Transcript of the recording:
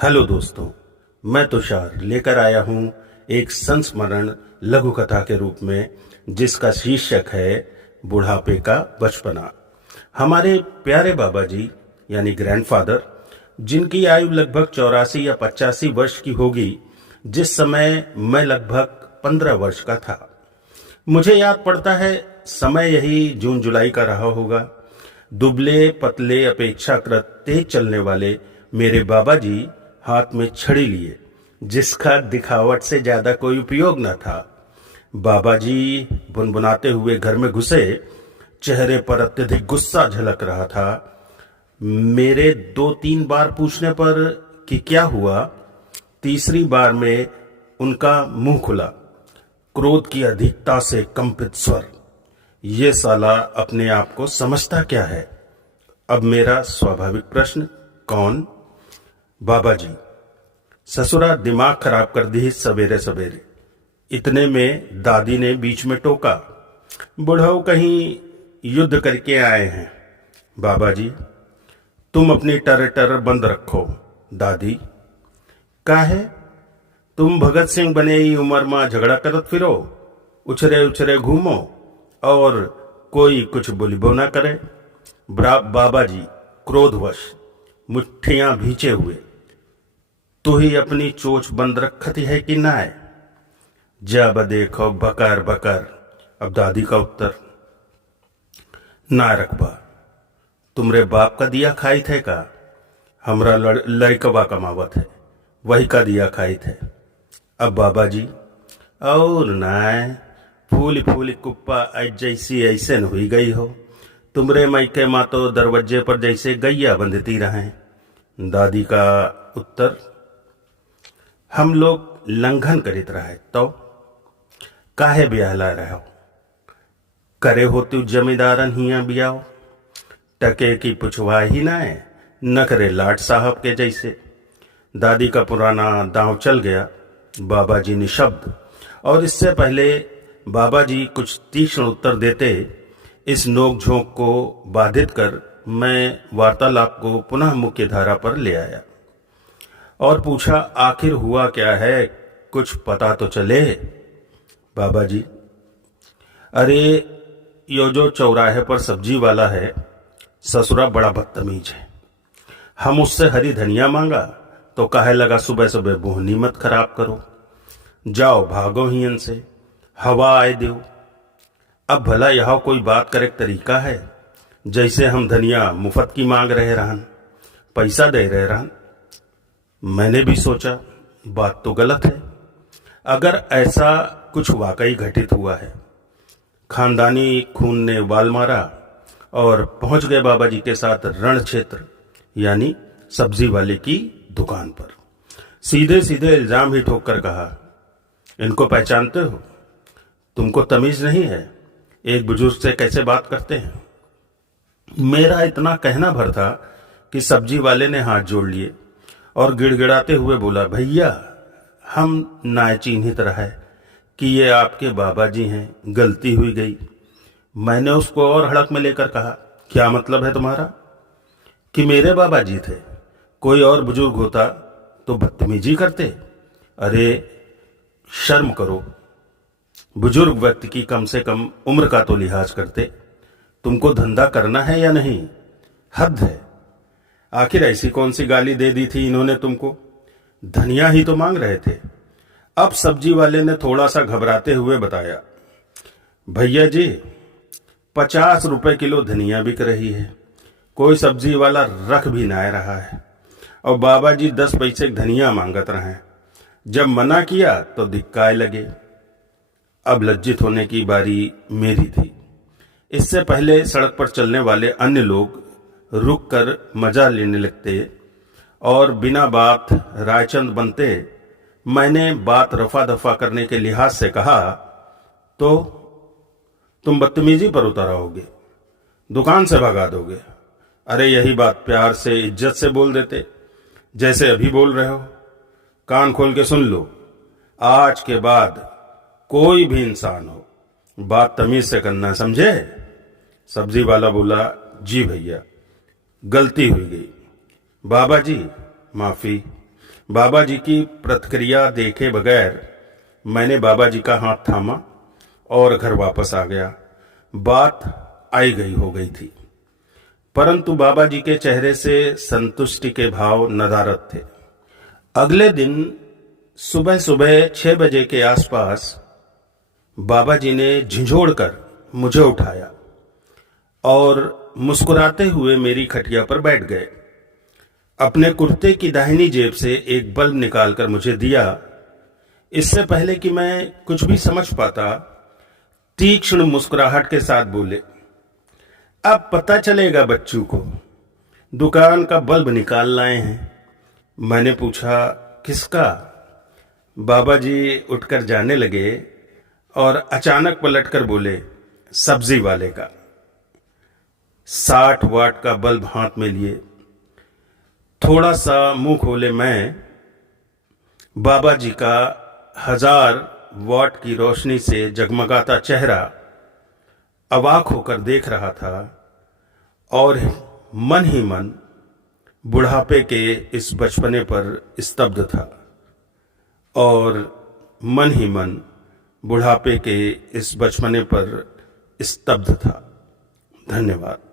Hello दोस्तों, मैं तुषार लेकर आया हूं एक संस्मरण लघु कथा के रूप में जिसका शीर्षक है बुढ़ापे का बचपना। हमारे प्यारे बाबा जी यानी ग्रैंडफादर, जिनकी आयु लगभग 84 या 85 वर्ष की होगी, जिस समय मैं लगभग 15 वर्ष का था। मुझे याद पड़ता है समय यही जून जुलाई का रहा होगा। दुबले पतले अपेक्षाकृत तेज चलने वाले मेरे बाबा जी हाथ में छड़ी लिए, जिसका दिखावट से ज्यादा कोई उपयोग न था। बाबा जी बुनबुनाते हुए घर में घुसे। चेहरे पर अत्यधिक गुस्सा झलक रहा था। मेरे 2-3 बार पूछने पर कि क्या हुआ, तीसरी बार में उनका मुंह खुला, क्रोध की अधिकता से कंपित स्वर, ये साला अपने आप को समझता क्या है। अब मेरा स्वाभाविक प्रश्न, कौन? बाबा जी। ससुरा दिमाग खराब कर दी सवेरे सवेरे। इतने में दादी ने बीच में टोका, बुढ़ऊ कहीं युद्ध करके आए हैं। बाबा जी, तुम अपनी टर टर बंद रखो। दादी, काहे? तुम भगत सिंह बने ही उम्र में झगड़ा करत फिरो, उछरे उछरे घूमो और कोई कुछ बोलिबो ना करे। बाबा जी क्रोधवश मुट्ठियां भींचे हुए, तू ही अपनी चोच बंद रखती है कि ना है? जब देखो बकर बकर। अब दादी का उत्तर, ना रखबा, तुमरे बाप का दिया खाई थे का? हमरा लड़कवा कमावत है, वही का दिया खाई थे। अब बाबा जी, और नाय, फूल फूल कुप्पा जैसी ऐसे न हुई गई हो, तुमरे मैके माँ तो दरवाजे पर जैसे गैया बंधती रहे। दादी का उत्तर, हम लोग लंघन करित रहे तो काहे ब्याहला रहो, करे हो तू जमींदारन हिया बियाओ, टके की पुछवा ही ना है, न करे लाट साहब के जैसे। दादी का पुराना दांव चल गया। बाबा जी निशब्द, और इससे पहले बाबा जी कुछ तीक्ष्ण उत्तर देते, इस नोक झोंक को बाधित कर मैं वार्तालाप को पुनः मुख्य धारा पर ले आया और पूछा, आखिर हुआ क्या है, कुछ पता तो चले। बाबा जी, अरे यो जो चौराहे पर सब्जी वाला है, ससुरा बड़ा बदतमीज है। हम उससे हरी धनिया मांगा तो कहे लगा सुबह सुबह बोहनी मत खराब करो, जाओ भागो हियन से, हवा आए दो। अब भला यह कोई बात करे तरीका है? जैसे हम धनिया मुफ्त की मांग रहे रहन, पैसा दे रहे रहन। मैंने भी सोचा बात तो गलत है। अगर ऐसा कुछ वाकई घटित हुआ है, खानदानी खून ने वाल मारा और पहुंच गए बाबा जी के साथ रण क्षेत्र यानी सब्जी वाले की दुकान पर। सीधे सीधे इल्जाम ही ठोक कर कहा, इनको पहचानते हो? तुमको तमीज नहीं है एक बुजुर्ग से कैसे बात करते हैं? मेरा इतना कहना भर था कि सब्जी वाले ने हाथ जोड़ लिए और गिड़गिड़ाते हुए बोला, भैया हम ना चिन्हित रहे कि ये आपके बाबा जी हैं, गलती हुई गई। मैंने उसको और हड़क में लेकर कहा, क्या मतलब है तुम्हारा? कि मेरे बाबा जी थे, कोई और बुजुर्ग होता तो बदतमीजी करते। अरे शर्म करो, बुजुर्ग व्यक्ति की कम से कम उम्र का तो लिहाज करते। तुमको धंधा करना है या नहीं? हद है। आखिर ऐसी कौन सी गाली दे दी थी इन्होंने तुमको? धनिया ही तो मांग रहे थे। अब सब्जी वाले ने थोड़ा सा घबराते हुए बताया, भैया जी 50 रुपए किलो धनिया बिक रही है, कोई सब्जी वाला रख भी ना रहा है, और बाबा जी 10 पैसे धनिया मांगत रहे। जब मना किया तो धिक्काए लगे। अब लज्जित होने की बारी मेरी थी। इससे पहले सड़क पर चलने वाले अन्य लोग रुक कर मजा लेने लगते और बिना बात रायचंद बनते। मैंने बात रफा दफा करने के लिहाज से कहा, तो तुम बदतमीजी पर उतर आओगे, दुकान से भगा दोगे? अरे यही बात प्यार से इज्जत से बोल देते, जैसे अभी बोल रहे हो। कान खोल के सुन लो, आज के बाद कोई भी इंसान हो, बात तमीज से करना, समझे? सब्जी वाला बोला, जी भैया, गलती हुई गई। बाबा जी माफी, बाबा जी की प्रतिक्रिया देखे बगैर मैंने बाबा जी का हाथ थामा और घर वापस आ गया। बात आई गई हो गई थी, परंतु बाबा जी के चेहरे से संतुष्टि के भाव नदारद थे। अगले दिन सुबह सुबह 6 बजे के आसपास बाबा जी ने झिझोड़कर मुझे उठाया और मुस्कुराते हुए मेरी खटिया पर बैठ गए। अपने कुर्ते की दाहिनी जेब से एक बल्ब निकालकर मुझे दिया। इससे पहले कि मैं कुछ भी समझ पाता, तीक्ष्ण मुस्कुराहट के साथ बोले, अब पता चलेगा बच्चों को, दुकान का बल्ब निकाल लाए हैं। मैंने पूछा, किसका? बाबा जी उठकर जाने लगे और अचानक पलटकर बोले, सब्जी वाले का। 60 वाट का बल्ब हाथ में लिए थोड़ा सा मुंह खोले मैं बाबा जी का 1000 वाट की रोशनी से जगमगाता चेहरा अवाक होकर देख रहा था और मन ही मन बुढ़ापे के इस बचपने पर स्तब्ध था और मन ही मन बुढ़ापे के इस बचपने पर स्तब्ध था। धन्यवाद।